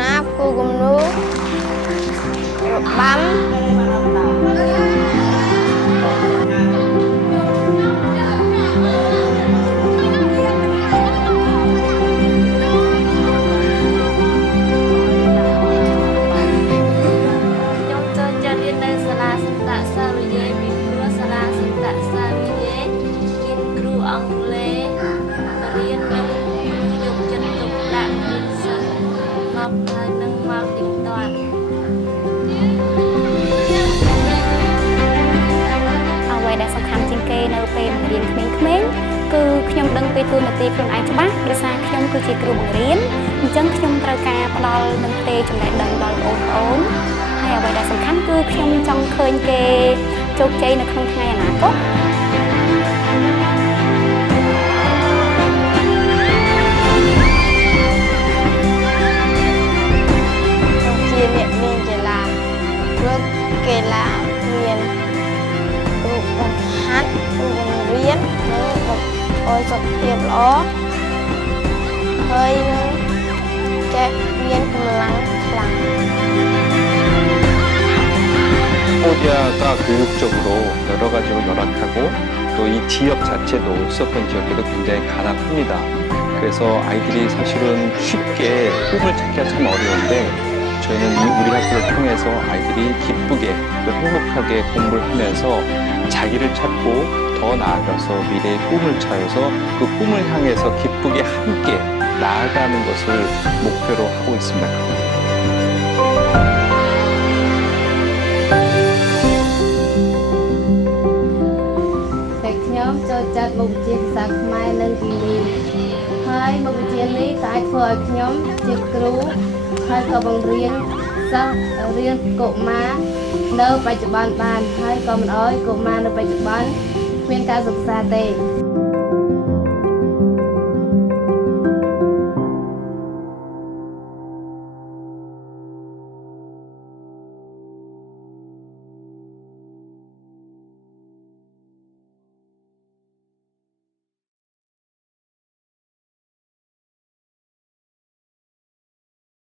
ណាគូគំនូរបាំនៅពេលបង្រៀនក្មេងៗគឺខ្ញុំដឹងពីតួនាទីខ្លួនឯងច្បាស់ដោយសារខ្ញុំគឺជាគ្រូបង្រៀនអញ្ចឹងខ្ញុំត្រូវការផ្ដល់និងផ្ទេរចំណេះដឹងដល់បងប្អូនហើយអ្វីដែលសំខាន់គឺខ្ញុំចង់ឃើញគេជោគជ័យនៅក្នុងថ្ងៃអនាគតជាអ្នកមានកីឡាព្រោះកីឡាមានគ្រូបង្ហាត់គ្រូបង្រៀននិងអយសុខភាពល្អហើយនឹងចេះមានកម្លាំងខ្លាំង 호디아가 교육적으로 여러 가지로 열악하고 또 이 지역 자체도 수도권 지역에도 굉장히 가난합니다. 그래서 아이들이 사실은 쉽게 꿈을 찾기가 참 어려운데 저희는 우리 학교를 통해서 아이들이 기쁘게 또 행복하게 공부를 하면서 자기를 찾고 더 나아가서 미래의 꿈을 찾아서 그 꿈을 향해서 기쁘게 함께 나아가는 것을 목표로 하고 있습니다.ចាត់មុខវិជ្ជាភាសាខ្មែរនិងគីមីហើយមុខវិជ្ជានេះតែធ្វើឲ្យខ្ញុំជាគ្រូហើយក៏បង្រៀនសិស្សរៀនកុមារនៅបច្ចុប្បន្នបានហើយក៏មិនអោយកុមារនៅបច្ចុប្បន្នគ្មានការសិក្សាទេ